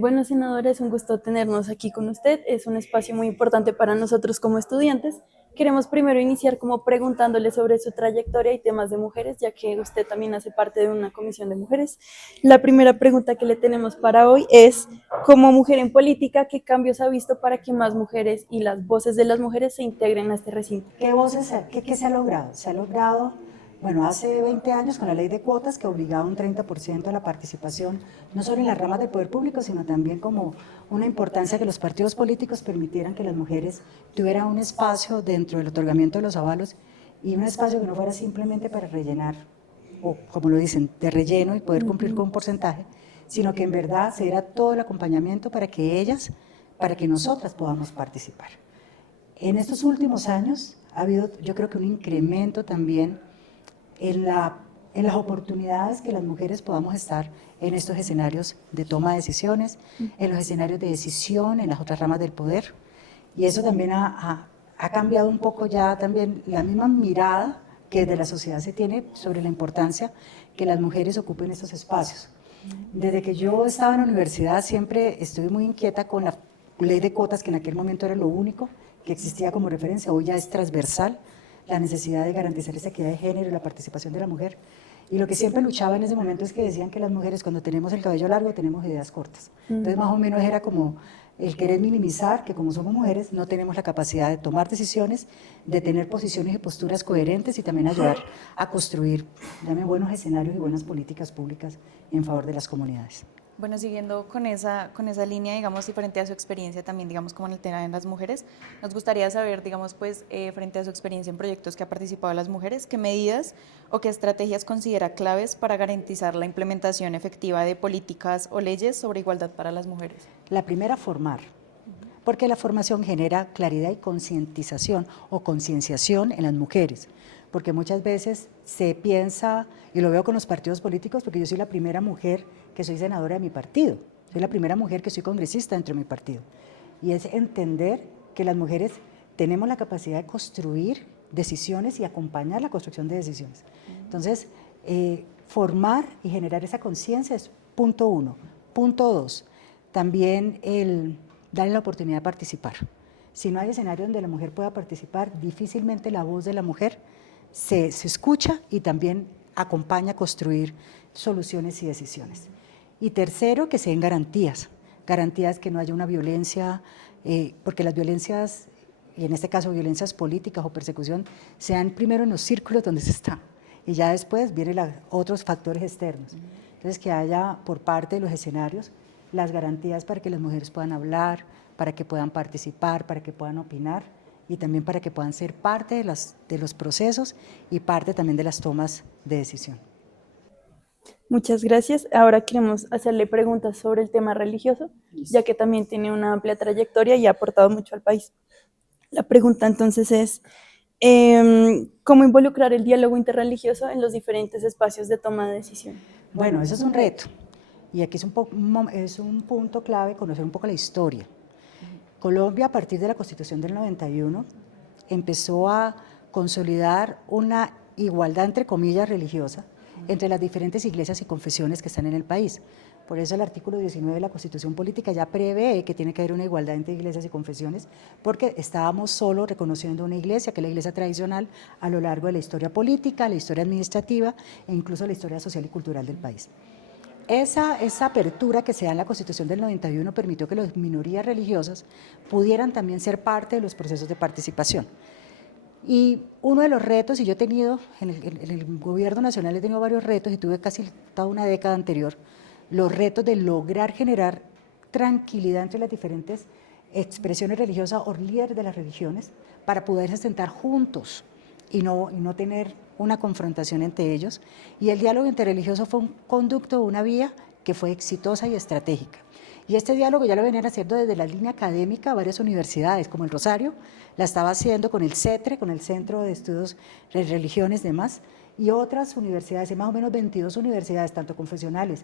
Bueno, senadora, es un gusto tenernos aquí con usted. Es un espacio muy importante para nosotros como estudiantes. Queremos primero iniciar como preguntándole sobre su trayectoria y temas de mujeres, ya que usted también hace parte de una comisión de mujeres. La primera pregunta que le tenemos para hoy es, como mujer en política, ¿qué cambios ha visto para que más mujeres y las voces de las mujeres se integren a este recinto? ¿Qué voces, qué se ha logrado? Se ha logrado, bueno, hace 20 años con la ley de cuotas que obligaba un 30% a la participación, no solo en las ramas del poder público, sino también como una importancia que los partidos políticos permitieran que las mujeres tuvieran un espacio dentro del otorgamiento de los avalos y un espacio que no fuera simplemente para rellenar, o como lo dicen, de relleno y poder cumplir con un porcentaje, sino que en verdad se diera todo el acompañamiento para que ellas, para que nosotras podamos participar. En estos últimos años ha habido, yo creo que un incremento también en las oportunidades que las mujeres podamos estar en estos escenarios de toma de decisiones, en los escenarios de decisión, en las otras ramas del poder. Y eso también ha cambiado un poco ya también la misma mirada que de la sociedad se tiene sobre la importancia que las mujeres ocupen estos espacios. Desde que yo estaba en la universidad siempre estuve muy inquieta con la ley de cuotas, que en aquel momento era lo único que existía como referencia, hoy ya es transversal, la necesidad de garantizar esa equidad de género y la participación de la mujer. Y lo que siempre luchaba en ese momento es que decían que las mujeres cuando tenemos el cabello largo tenemos ideas cortas. Entonces más o menos era como el querer minimizar que como somos mujeres no tenemos la capacidad de tomar decisiones, de tener posiciones y posturas coherentes y también ayudar a construir buenos escenarios y buenas políticas públicas en favor de las comunidades. Bueno, siguiendo con esa línea, digamos, y frente a su experiencia también, digamos, como en el tema de las mujeres, nos gustaría saber, digamos, pues, frente a su experiencia en proyectos que ha participado las mujeres, qué medidas o qué estrategias considera claves para garantizar la implementación efectiva de políticas o leyes sobre igualdad para las mujeres. La primera, formar, porque la formación genera claridad y concientización o concienciación en las mujeres, porque muchas veces se piensa, y lo veo con los partidos políticos, porque yo soy la primera mujer que soy senadora de mi partido, soy la primera mujer que soy congresista dentro de mi partido, y es entender que las mujeres tenemos la capacidad de construir decisiones y acompañar la construcción de decisiones. Entonces, formar y generar esa conciencia es punto uno. Punto dos, también darle la oportunidad de participar. Si no hay escenario donde la mujer pueda participar, difícilmente la voz de la mujer se escucha y también acompaña a construir soluciones y decisiones. Y tercero, que se den garantías que no haya una violencia, porque las violencias, y en este caso violencias políticas o persecución, sean primero en los círculos donde se está, y ya después vienen otros factores externos. Entonces, que haya por parte de los escenarios las garantías para que las mujeres puedan hablar, para que puedan participar, para que puedan opinar y también para que puedan ser parte de los procesos y parte también de las tomas de decisión. Muchas gracias. Ahora queremos hacerle preguntas sobre el tema religioso, ya que también tiene una amplia trayectoria y ha aportado mucho al país. La pregunta entonces es, ¿cómo involucrar el diálogo interreligioso en los diferentes espacios de toma de decisión? Bueno, eso es un reto. Y aquí es un punto clave conocer un poco la historia. Colombia, a partir de la Constitución del 91, empezó a consolidar una igualdad, entre comillas, religiosa entre las diferentes iglesias y confesiones que están en el país. Por eso el artículo 19 de la Constitución Política ya prevé que tiene que haber una igualdad entre iglesias y confesiones, porque estábamos solo reconociendo una iglesia, que es la iglesia tradicional, a lo largo de la historia política, la historia administrativa e incluso la historia social y cultural del país. Esa apertura que se da en la Constitución del 91 permitió que las minorías religiosas pudieran también ser parte de los procesos de participación. Y uno de los retos, y yo he tenido, en el gobierno nacional he tenido varios retos y tuve casi toda una década anterior, los retos de lograr generar tranquilidad entre las diferentes expresiones religiosas o líderes de las religiones para poderse sentar juntos y no tener una confrontación entre ellos. Y el diálogo interreligioso fue un conducto, una vía que fue exitosa y estratégica. Y este diálogo ya lo venían haciendo desde la línea académica varias universidades, como el Rosario, la estaba haciendo con el CETRE, con el Centro de Estudios de Religiones y demás, y otras universidades, hay más o menos 22 universidades, tanto confesionales,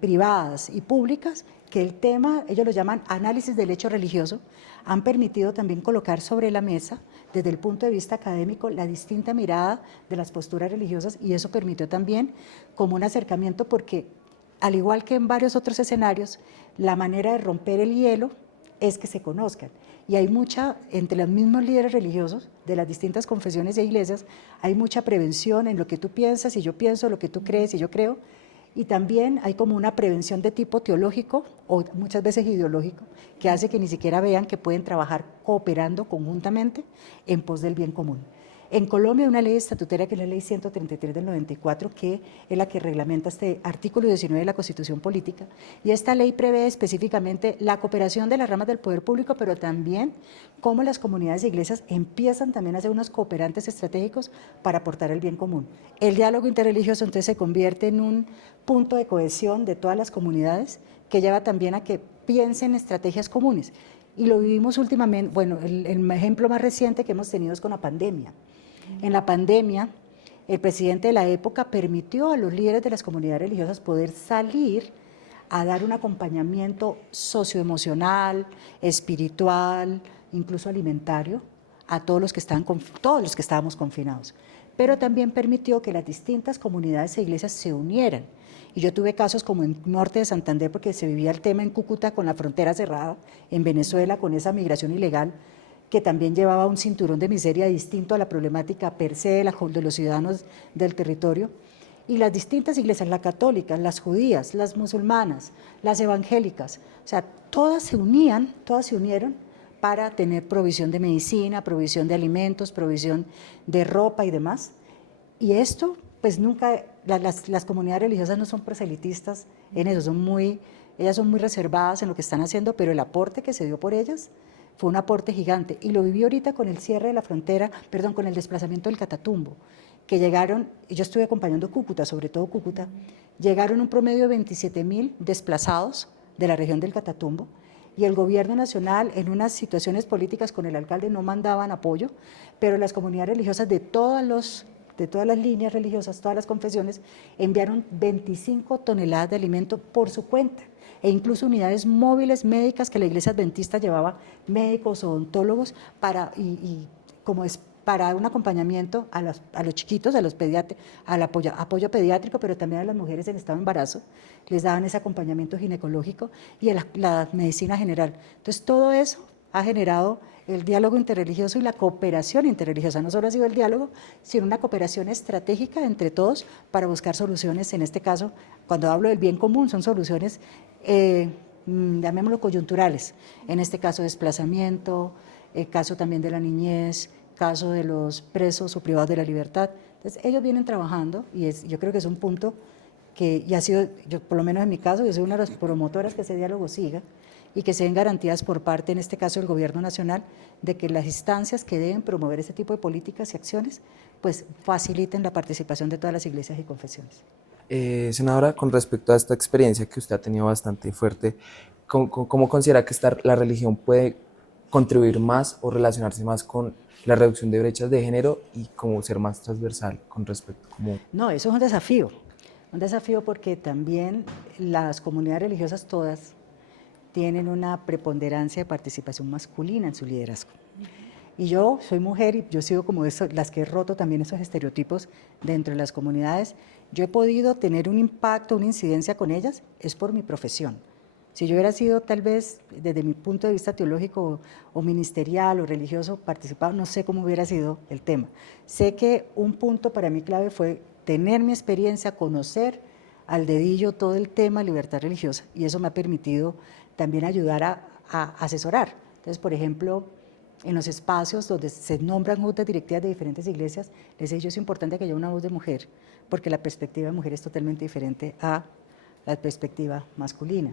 privadas y públicas, que el tema, ellos lo llaman análisis del hecho religioso, han permitido también colocar sobre la mesa, desde el punto de vista académico, la distinta mirada de las posturas religiosas, y eso permitió también como un acercamiento, porque al igual que en varios otros escenarios, la manera de romper el hielo es que se conozcan. Y hay mucha, entre los mismos líderes religiosos de las distintas confesiones e iglesias, hay mucha prevención en lo que tú piensas y yo pienso, lo que tú crees y yo creo, y también hay como una prevención de tipo teológico o muchas veces ideológico, que hace que ni siquiera vean que pueden trabajar cooperando conjuntamente en pos del bien común. En Colombia hay una ley estatutaria que es la ley 133 del 94, que es la que reglamenta este artículo 19 de la Constitución Política, y esta ley prevé específicamente la cooperación de las ramas del poder público, pero también cómo las comunidades e iglesias empiezan también a ser unos cooperantes estratégicos para aportar el bien común. El diálogo interreligioso entonces se convierte en un punto de cohesión de todas las comunidades, que lleva también a que piensen estrategias comunes. Y lo vivimos últimamente, bueno, el ejemplo más reciente que hemos tenido es con la pandemia. En la pandemia, el presidente de la época permitió a los líderes de las comunidades religiosas poder salir a dar un acompañamiento socioemocional, espiritual, incluso alimentario, a todos los que estábamos confinados. Pero también permitió que las distintas comunidades e iglesias se unieran. Y yo tuve casos como en norte de Santander, porque se vivía el tema en Cúcuta con la frontera cerrada, en Venezuela con esa migración ilegal, que también llevaba un cinturón de miseria distinto a la problemática per se de los ciudadanos del territorio. Y las distintas iglesias, la católica, las judías, las musulmanas, las evangélicas, o sea, todas se unieron para tener provisión de medicina, provisión de alimentos, provisión de ropa y demás. Y esto, pues nunca, las comunidades religiosas no son proselitistas en eso, ellas son muy reservadas en lo que están haciendo, pero el aporte que se dio por ellas fue un aporte gigante. Y lo viví ahorita con el cierre de la frontera, con el desplazamiento del Catatumbo, que llegaron, yo estuve acompañando Cúcuta, sobre todo Cúcuta, llegaron un promedio de 27.000 desplazados de la región del Catatumbo, y el gobierno nacional, en unas situaciones políticas con el alcalde, no mandaban apoyo, pero las comunidades religiosas de todas las líneas religiosas, todas las confesiones, enviaron 25 toneladas de alimento por su cuenta, e incluso unidades móviles médicas que la iglesia adventista llevaba, médicos, odontólogos, para un acompañamiento a los chiquitos, al apoyo pediátrico, pero también a las mujeres en estado de embarazo, les daban ese acompañamiento ginecológico y a la medicina general. Entonces todo eso ha generado el diálogo interreligioso y la cooperación interreligiosa. No solo ha sido el diálogo, sino una cooperación estratégica entre todos para buscar soluciones. En este caso, cuando hablo del bien común, son soluciones, llamémoslo coyunturales. En este caso, desplazamiento, el caso también de la niñez, caso de los presos o privados de la libertad. Entonces, ellos vienen trabajando y yo creo que es un punto que ya ha sido, yo, por lo menos en mi caso, yo soy una de las promotoras que ese diálogo siga y que se den garantías por parte, en este caso, del Gobierno Nacional, de que las instancias que deben promover este tipo de políticas y acciones, pues faciliten la participación de todas las iglesias y confesiones. Senadora, con respecto a esta experiencia que usted ha tenido bastante fuerte, ¿cómo considera que la religión puede contribuir más o relacionarse más con la reducción de brechas de género y cómo ser más transversal con respecto? No, eso es un desafío porque también las comunidades religiosas todas tienen una preponderancia de participación masculina en su liderazgo. Y yo soy mujer y yo sigo como las que he roto también esos estereotipos dentro de las comunidades. Yo he podido tener un impacto, una incidencia con ellas, es por mi profesión. Si yo hubiera sido tal vez desde mi punto de vista teológico o ministerial o religioso participado, no sé cómo hubiera sido el tema. Sé que un punto para mí clave fue tener mi experiencia, conocer al dedillo todo el tema de libertad religiosa, y eso me ha permitido también ayudar a asesorar. Entonces, por ejemplo, en los espacios donde se nombran juntas directivas de diferentes iglesias, les he dicho, es importante que haya una voz de mujer, porque la perspectiva de mujer es totalmente diferente a la perspectiva masculina.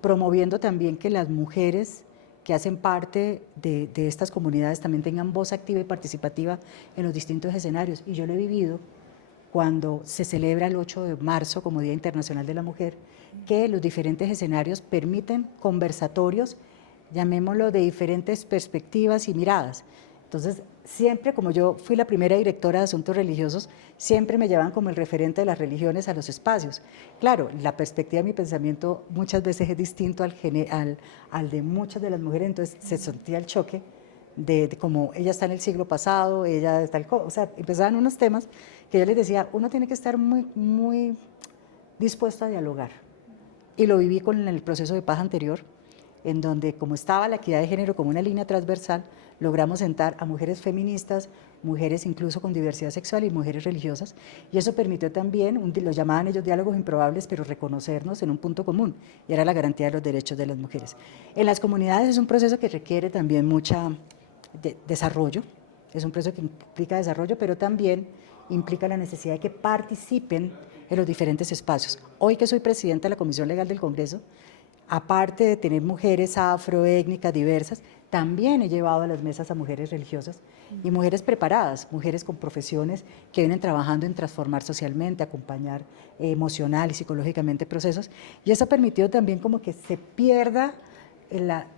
Promoviendo también que las mujeres que hacen parte de estas comunidades también tengan voz activa y participativa en los distintos escenarios. Y yo lo he vivido cuando se celebra el 8 de marzo como Día Internacional de la Mujer, que los diferentes escenarios permiten conversatorios, llamémoslo, de diferentes perspectivas y miradas. Entonces, siempre, como yo fui la primera directora de asuntos religiosos, siempre me llevaban como el referente de las religiones a los espacios. Claro, la perspectiva de mi pensamiento muchas veces es distinto al de muchas de las mujeres, entonces se sentía el choque de como ella está en el siglo pasado, ella está, o sea, empezaban unos temas que yo les decía, uno tiene que estar muy, muy dispuesto a dialogar y lo viví con el proceso de paz anterior, en donde como estaba la equidad de género como una línea transversal, logramos sentar a mujeres feministas, mujeres incluso con diversidad sexual y mujeres religiosas, y eso permitió también, lo llamaban ellos diálogos improbables, pero reconocernos en un punto común, y era la garantía de los derechos de las mujeres. En las comunidades es un proceso que requiere también mucho desarrollo, es un proceso que implica desarrollo, pero también implica la necesidad de que participen en los diferentes espacios. Hoy que soy presidenta de la Comisión Legal del Congreso, aparte de tener mujeres afroétnicas diversas, también he llevado a las mesas a mujeres religiosas y mujeres preparadas, mujeres con profesiones que vienen trabajando en transformar socialmente, acompañar emocional y psicológicamente procesos, y eso permitió también como que se pierda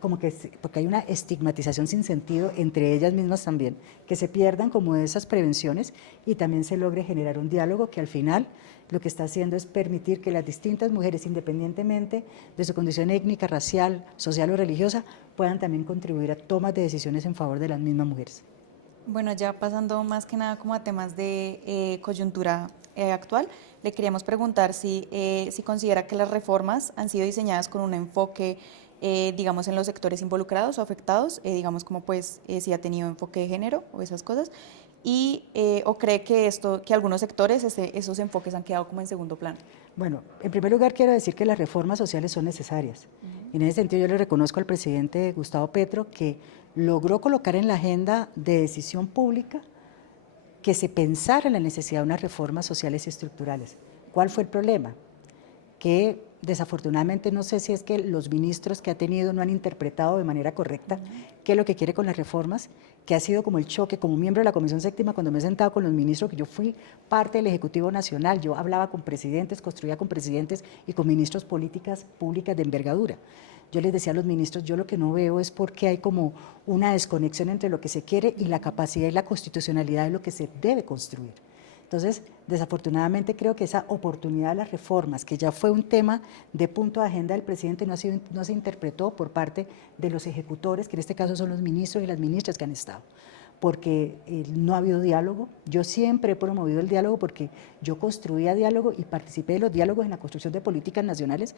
porque hay una estigmatización sin sentido entre ellas mismas también, que se pierdan como esas prevenciones y también se logre generar un diálogo que al final lo que está haciendo es permitir que las distintas mujeres, independientemente de su condición étnica, racial, social o religiosa, puedan también contribuir a tomas de decisiones en favor de las mismas mujeres. Bueno, ya pasando más que nada como a temas de coyuntura actual, le queríamos preguntar si considera que las reformas han sido diseñadas con un enfoque, digamos, en los sectores involucrados o afectados, digamos como pues si ha tenido enfoque de género o esas cosas, y o cree que que algunos sectores esos enfoques han quedado como en segundo plano. Bueno, en primer lugar quiero decir que las reformas sociales son necesarias. Y en ese sentido yo le reconozco al presidente Gustavo Petro que logró colocar en la agenda de decisión pública que se pensara en la necesidad de unas reformas sociales y estructurales. ¿Cuál fue el problema? Que desafortunadamente no sé si es que los ministros que ha tenido no han interpretado de manera correcta qué es lo que quiere con las reformas, que ha sido como el choque, como miembro de la Comisión Séptima, cuando me he sentado con los ministros, que yo fui parte del Ejecutivo Nacional, yo hablaba con presidentes, construía con presidentes y con ministros políticas públicas de envergadura. Yo les decía a los ministros, yo lo que no veo es por qué hay como una desconexión entre lo que se quiere y la capacidad y la constitucionalidad de lo que se debe construir. Entonces, desafortunadamente creo que esa oportunidad de las reformas, que ya fue un tema de punto de agenda del presidente, no se interpretó por parte de los ejecutores, que en este caso son los ministros y las ministras que han estado, porque no ha habido diálogo. Yo siempre he promovido el diálogo porque yo construía diálogo y participé de los diálogos en la construcción de políticas nacionales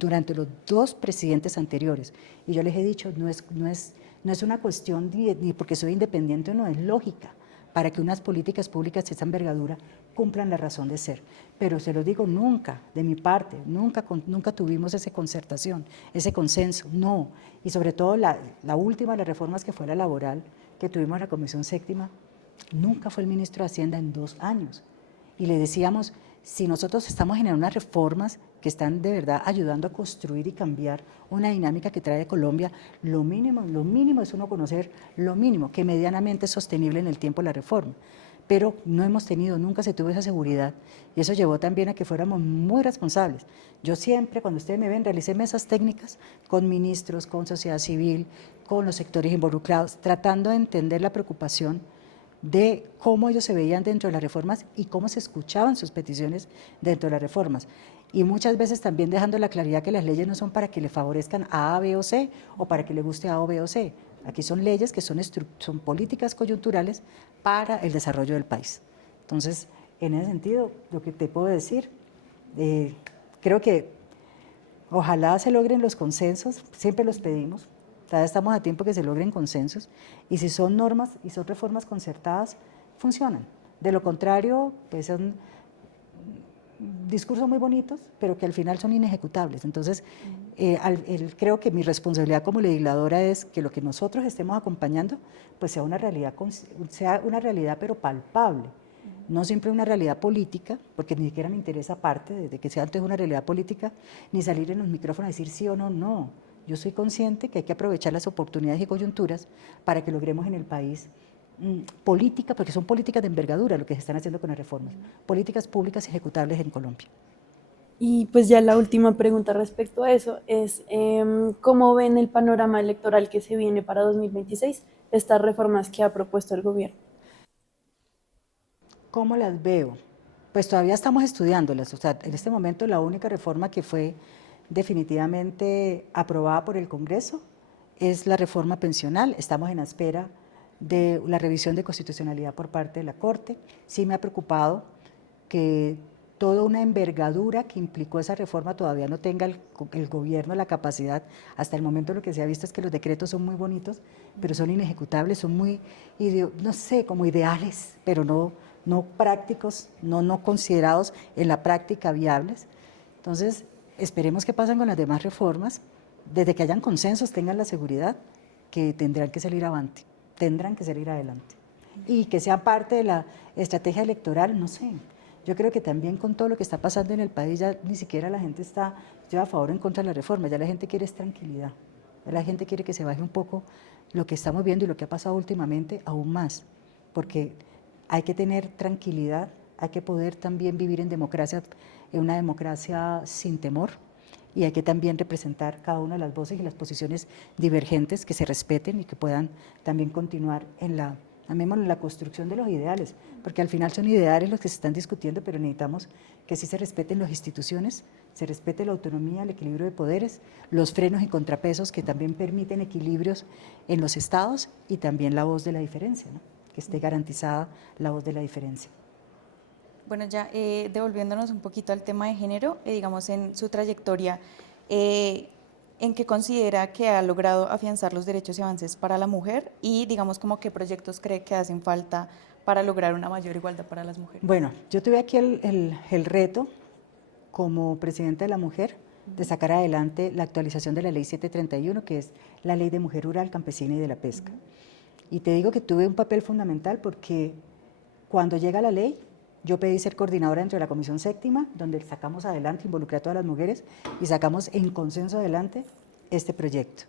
durante los 2 presidentes anteriores. Y yo les he dicho, no es una cuestión ni porque soy independiente o no, es lógica para que unas políticas públicas de esa envergadura cumplan la razón de ser. Pero se lo digo, nunca, de mi parte, nunca tuvimos esa concertación, ese consenso, no. Y sobre todo la última de las reformas, que fue la laboral, que tuvimos en la Comisión Séptima, nunca fue el ministro de Hacienda en 2 años. Y le decíamos, si nosotros estamos generando unas reformas que están de verdad ayudando a construir y cambiar una dinámica que trae Colombia, lo mínimo es uno conocer lo mínimo, que medianamente es sostenible en el tiempo la reforma. Pero no hemos tenido, nunca se tuvo esa seguridad, y eso llevó también a que fuéramos muy responsables. Yo siempre, cuando ustedes me ven, realicé mesas técnicas con ministros, con sociedad civil, con los sectores involucrados, tratando de entender la preocupación de cómo ellos se veían dentro de las reformas y cómo se escuchaban sus peticiones dentro de las reformas. Y muchas veces también dejando la claridad que las leyes no son para que le favorezcan a A, B o C, o para que le guste A o B o C. Aquí son leyes que son políticas coyunturales para el desarrollo del país. Entonces, en ese sentido, lo que te puedo decir, creo que ojalá se logren los consensos, siempre los pedimos, todavía estamos a tiempo que se logren consensos, y si son normas y son reformas concertadas, funcionan. De lo contrario, pues son discursos muy bonitos, pero que al final son inejecutables. Entonces, creo que mi responsabilidad como legisladora es que lo que nosotros estemos acompañando, pues sea una realidad pero palpable, no siempre una realidad política, porque ni siquiera me interesa parte de que sea antes una realidad política, ni salir en los micrófonos a decir sí o no, no. Yo soy consciente que hay que aprovechar las oportunidades y coyunturas para que logremos en el país política, porque son políticas de envergadura lo que se están haciendo con las reformas, políticas públicas ejecutables en Colombia. Y pues ya la última pregunta respecto a eso es, ¿cómo ven el panorama electoral que se viene para 2026, estas reformas que ha propuesto el gobierno? ¿Cómo las veo? Pues todavía estamos estudiándolas. O sea, en este momento la única reforma que fue definitivamente aprobada por el Congreso es la reforma pensional. Estamos en la espera de la revisión de constitucionalidad por parte de la Corte. Sí me ha preocupado que toda una envergadura que implicó esa reforma todavía no tenga el gobierno la capacidad. Hasta el momento lo que se ha visto es que los decretos son muy bonitos, pero son inejecutables, son muy, no sé, como ideales, pero no prácticos, no considerados en la práctica viables. Entonces, esperemos que pasen con las demás reformas, desde que hayan consensos, tengan la seguridad que tendrán que salir avante, tendrán que salir adelante. Y que sea parte de la estrategia electoral, no sé. Yo creo que también con todo lo que está pasando en el país, ya ni siquiera la gente está a favor o en contra de la reforma, ya la gente quiere es tranquilidad, ya la gente quiere que se baje un poco lo que estamos viendo y lo que ha pasado últimamente aún más, porque hay que tener tranquilidad, hay que poder también vivir en democracia, en una democracia sin temor, y hay que también representar cada una de las voces y las posiciones divergentes que se respeten y que puedan también continuar en la construcción de los ideales, porque al final son ideales los que se están discutiendo, pero necesitamos que sí se respeten las instituciones, se respete la autonomía, el equilibrio de poderes, los frenos y contrapesos que también permiten equilibrios en los estados y también la voz de la diferencia, ¿no? Que esté garantizada la voz de la diferencia. Bueno, ya devolviéndonos un poquito al tema de género, digamos en su trayectoria, ¿en qué considera que ha logrado afianzar los derechos y avances para la mujer? Y digamos como qué proyectos cree que hacen falta para lograr una mayor igualdad para las mujeres. Bueno, yo tuve aquí el reto como presidenta de la mujer de sacar adelante la actualización de la ley 731, que es la ley de mujer rural, campesina y de la pesca. Y te digo que tuve un papel fundamental porque cuando llega la ley, yo pedí ser coordinadora dentro de la Comisión Séptima, donde sacamos adelante, involucré a todas las mujeres y sacamos en consenso adelante este proyecto.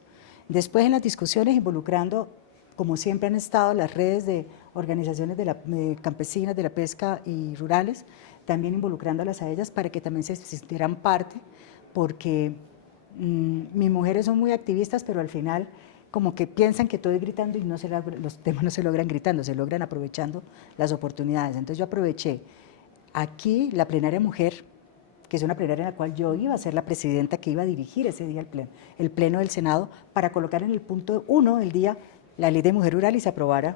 Después en las discusiones involucrando, como siempre han estado, las redes de organizaciones de campesinas de la pesca y rurales, también involucrándolas a ellas para que también se sintieran parte, porque mis mujeres son muy activistas, pero al final como que piensan que todo es gritando y los temas no se logran gritando, se logran aprovechando las oportunidades. Entonces yo aproveché aquí la plenaria mujer, que es una plenaria en la cual yo iba a ser la presidenta que iba a dirigir ese día el pleno del Senado, para colocar en el punto 1 del día la ley de mujer rural y se aprobara.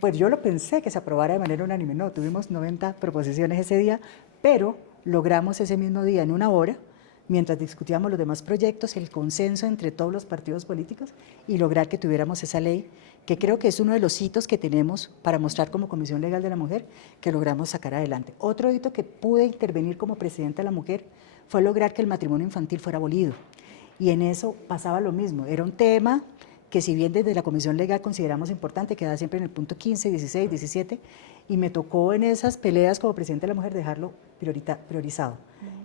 Pues yo lo pensé que se aprobara de manera unánime, no, tuvimos 90 proposiciones ese día, pero logramos ese mismo día en una hora, mientras discutíamos los demás proyectos, el consenso entre todos los partidos políticos y lograr que tuviéramos esa ley, que creo que es uno de los hitos que tenemos para mostrar como Comisión Legal de la Mujer que logramos sacar adelante. Otro hito que pude intervenir como presidenta de la mujer fue lograr que el matrimonio infantil fuera abolido. Y en eso pasaba lo mismo, era un tema que si bien desde la Comisión Legal consideramos importante, quedaba siempre en el punto 15, 16, 17, y me tocó en esas peleas como presidenta de la mujer dejarlo priorizado.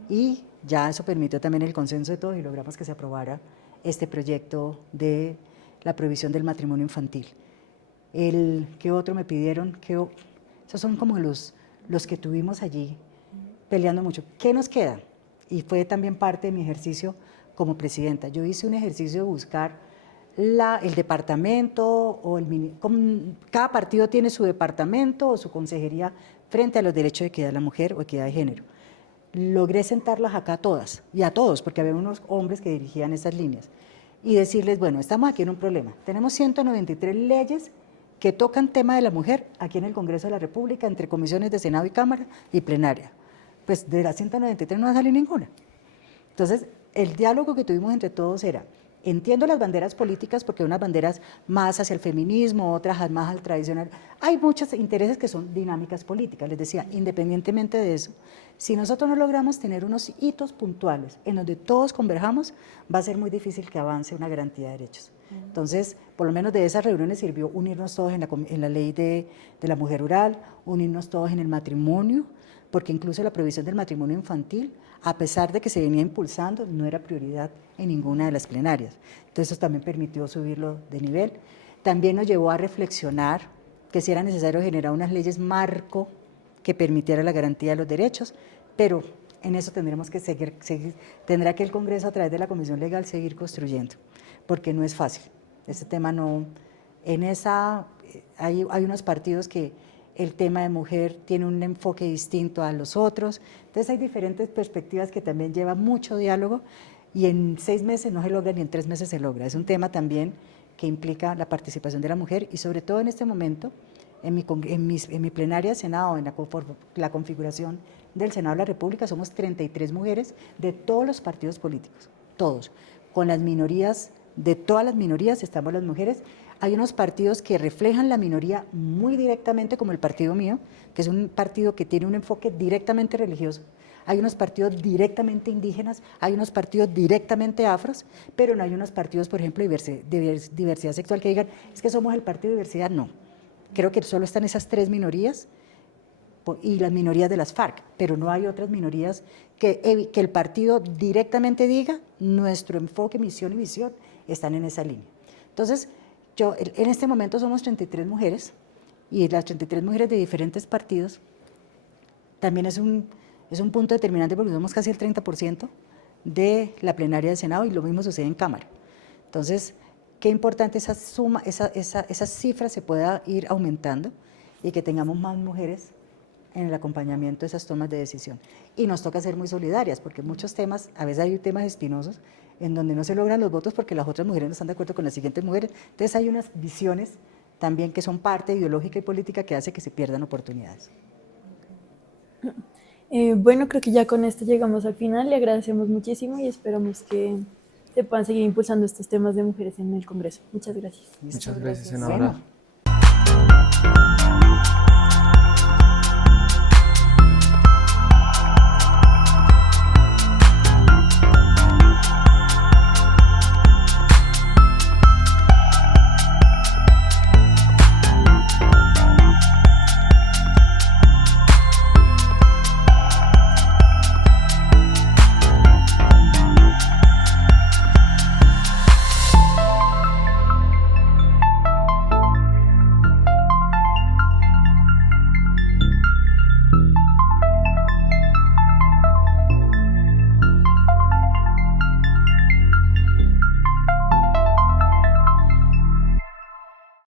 Y ya eso permitió también el consenso de todos y logramos que se aprobara este proyecto de la prohibición del matrimonio infantil. ¿Qué otro me pidieron? Esos son como los que tuvimos allí peleando mucho. ¿Qué nos queda? Y fue también parte de mi ejercicio como presidenta. Yo hice un ejercicio de buscar el departamento, cada partido tiene su departamento o su consejería frente a los derechos de equidad de la mujer o equidad de género. Logré sentarlas acá a todas y a todos, porque había unos hombres que dirigían esas líneas, y decirles, bueno, estamos aquí en un problema. Tenemos 193 leyes que tocan tema de la mujer aquí en el Congreso de la República, entre comisiones de Senado y Cámara y plenaria. Pues de las 193 no va a salir ninguna. Entonces, el diálogo que tuvimos entre todos era, entiendo las banderas políticas porque hay unas banderas más hacia el feminismo, otras más al tradicional. Hay muchos intereses que son dinámicas políticas. Les decía, independientemente de eso, si nosotros no logramos tener unos hitos puntuales en donde todos converjamos, va a ser muy difícil que avance una garantía de derechos. Entonces, por lo menos de esas reuniones sirvió unirnos todos en la ley de la mujer rural, unirnos todos en el matrimonio, porque incluso la prohibición del matrimonio infantil, a pesar de que se venía impulsando, no era prioridad en ninguna de las plenarias. Entonces eso también permitió subirlo de nivel. También nos llevó a reflexionar que si era necesario generar unas leyes marco que permitiera la garantía de los derechos, pero en eso tendremos que seguir, tendrá que el Congreso a través de la Comisión Legal seguir construyendo, porque no es fácil. Ese tema no, hay unos partidos que el tema de mujer tiene un enfoque distinto a los otros, entonces hay diferentes perspectivas que también llevan mucho diálogo y en 6 meses no se logra ni en 3 meses se logra. Es un tema también que implica la participación de la mujer y sobre todo en este momento en mi plenaria de Senado, en la configuración del Senado de la República, somos 33 mujeres de todos los partidos políticos, todos. Con las minorías, de todas las minorías estamos las mujeres. Hay unos partidos que reflejan la minoría muy directamente, como el partido mío, que es un partido que tiene un enfoque directamente religioso. Hay unos partidos directamente indígenas, hay unos partidos directamente afros, pero no hay unos partidos, por ejemplo, de diversidad sexual que digan, es que somos el partido de diversidad, no. Creo que solo están esas 3 minorías y las minorías de las FARC, pero no hay otras minorías que el partido directamente diga, nuestro enfoque, misión y visión están en esa línea. Entonces, en este momento somos 33 mujeres, y las 33 mujeres de diferentes partidos también es un punto determinante porque somos casi el 30% de la plenaria del Senado, y lo mismo sucede en Cámara. Entonces, qué importante esa suma, esa cifra se pueda ir aumentando y que tengamos más mujeres en el acompañamiento de esas tomas de decisión. Y nos toca ser muy solidarias, porque muchos temas, a veces hay temas espinosos en donde no se logran los votos porque las otras mujeres no están de acuerdo con las siguientes mujeres. Entonces hay unas visiones también que son parte ideológica y política que hace que se pierdan oportunidades. Bueno, creo que ya con esto llegamos al final. Le agradecemos muchísimo y esperamos que se puedan seguir impulsando estos temas de mujeres en el Congreso. Muchas gracias. Muchas gracias, senadora. Bueno,